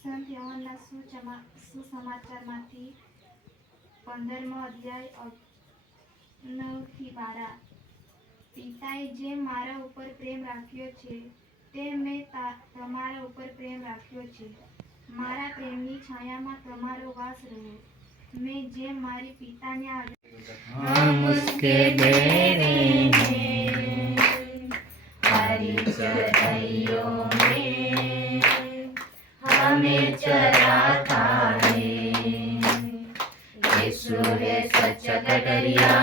સંત યોહાનના સુસમાચારમાંથી 15મો અધ્યાય 9-12. પિતાએ જેમ મારા ઉપર પ્રેમ રાખ્યો છે તેમ મેં તમારા ઉપર પ્રેમ રાખ્યો છે. મારા પ્રેમની છાયામાં તમારો વાસ રહે. મેં જેમ મારી પિતાને हम उसके बेड़े हैं, हरी चराइयों में हमें चराता है. यीशु है सच्चा गडरिया,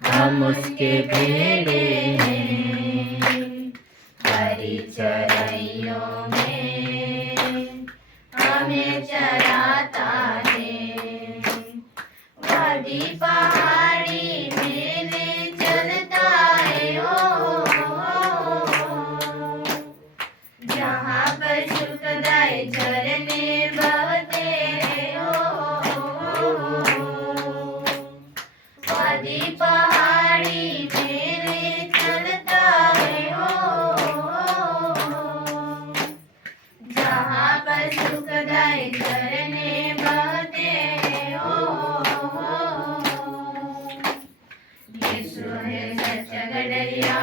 हम उसके बेड़े हैं, हरी चराइयों में हमें चराता है. वादी पहाड़ी मेले चलता है ओ, जहाँ पर सुखदाई झरने बहते हैं ओ. वादी पहाड़ी मेले चलता है ओ, जहाँ पर सुखदाई झरने बहते हैं ओ. यीशु है सच्चा गडरिया,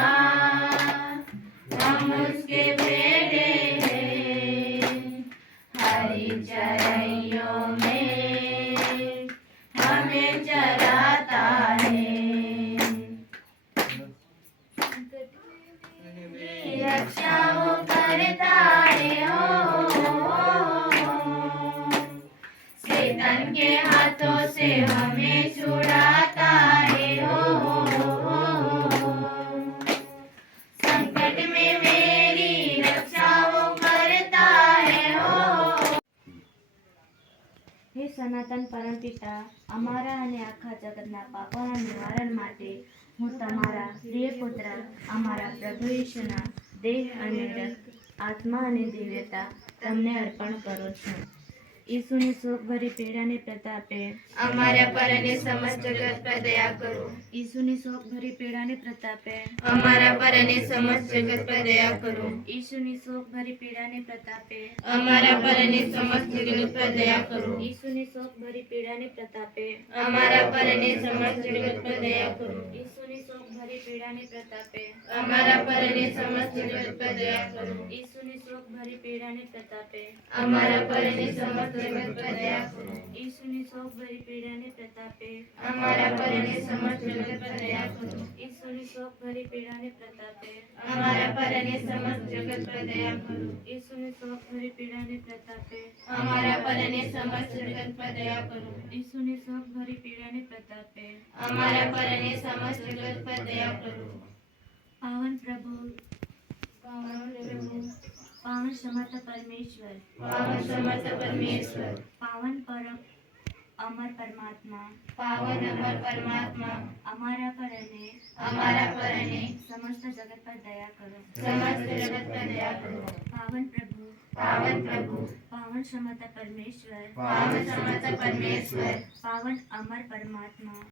हम उसके बेड़े हैं, हरी चराइयों में हमें चराता है. रक्षा वो करता है ओ, शैतान के हाथों से हमें छुड़ाता है ओ. संकट में मेरी रक्षा वो करता है ओ. હે સનાતન પરમપિતા, અમારા અને આખા જગતના પાપોના નિવારણ માટે હું તમારા પ્રિય પુત્ર અમારા પ્રભુ ઈશુના દેહ અને રક્ત, આત્મા અને દિવ્યતા તમને અર્પણ કરું છું. ઈસુની શોકભરી પીડાને પ્રતાપે અમારા પર અને સમસ્ત જગત પર દયા કરો. ઈસુની શોકભરી પીડાને પ્રતાપે અમારા પર અને સમસ્ત જગત પર દયા કરો. ઈસુની શોકભરી પીડાને પ્રતાપે અમારા પર અને સમસ્ત જગત પર દયા કરો. ઈસુની શોકભરી પીડાને પ્રતાપે અમારા પર અને સમસ્ત જગત પર દયા કરો. ઈસુની શોકભરી પીડાને પ્રતાપે અમારા પર અને સમસ્ત જગત પર દયા કરો. ઈસુની શોકભરી પીડાને પ્રતાપે અમારા પર અને સમસ્ત જગત પર દયા કરો. ઈસુની શોકભરી પીડાને પ્રતાપે અમારા પર અને સમસ્ત જગત પર દયા કરો. ઈસુની શોકભરી પીડાને પ્રતાપે અમારા પર અને સમસ્ત જગત પર દયા કરો. ઈસુની શોકભરી પીડાને પ્રતાપે અમારા પર અને સમસ્ત જગત પર દયા કરો. ઈસુની શોકભરી પીડાને પ્રતાપે અમારા પર અને સમસ્ત જગત પર દયા કરો. પાવન પ્રભુ, પાવન સમર્થ પરમેશ્વર, પાવન સમર્થ પરમેશ્વર, પાવન પરમ અમર પરમાત્મા, પાવન અમર પરમાત્મા, અમારા પર અને અમારા પર અને સમસ્ત જગત પર દયા કરો. સમસ્ત જગત પર દયા કરો. પાવન પ્રભુ, પાવન પ્રભુ, પાવન સમર્થ પરમેશ્વર, પાવન સમર્થ પરમેશ્વર, પાવન અમર પરમાત્મા,